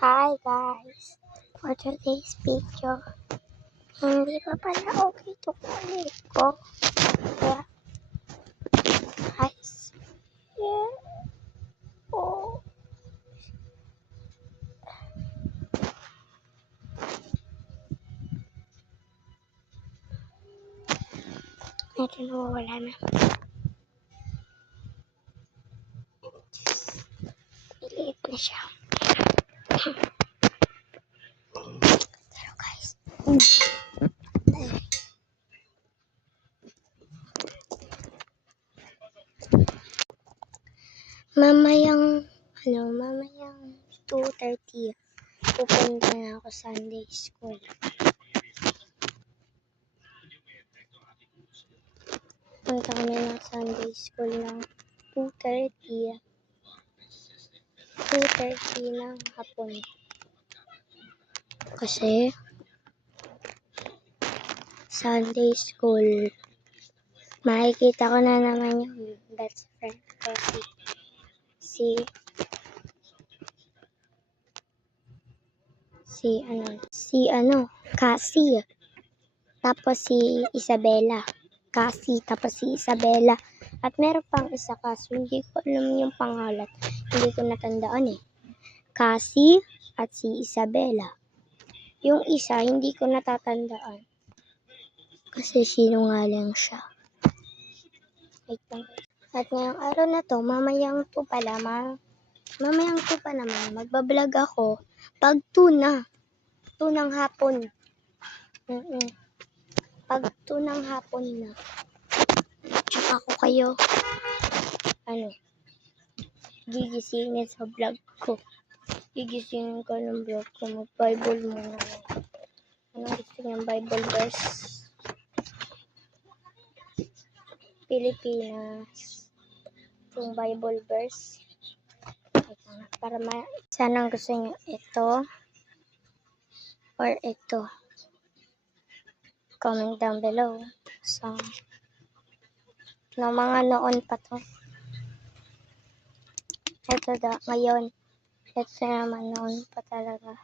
Hi guys! For today's video, hindi pa pala okay to kulit ko. Kaya, guys, oh. Medyo nawawala na. Iliit na siya. Pero guys, mamayang 2:30 pupunta na ako Sunday school. Punta kami ng Sunday school ng 2:30 ng hapon. Kasi Sunday school, makikita ko na naman yung best friend ko, Cassie. Tapos si Isabella. Cassie, tapos si Isabella. At meron pang isa kaso hindi ko alam yung pangalan. Hindi ko natandaan eh. Cassie at si Isabella. Yung isa, hindi ko natatandaan. Kasi sinungaling siya. Wait lang. At ngayong araw na to, mamayang 2 pa naman, magbablog ako pag 2 ng hapon. Pag 2 ng hapon na. Tsaka ako kayo, gigisingin sa vlog ko. Gigisingin ko ng vlog ko. Mag-Bible muna. Anong gusto niyang Bible verse? Pilipinas. Yung Bible verse. Para sanang gusto niyo ito or ito. Comment down below. So, mga noon pa to. Ito ngayon. Ito naman noon pa talaga.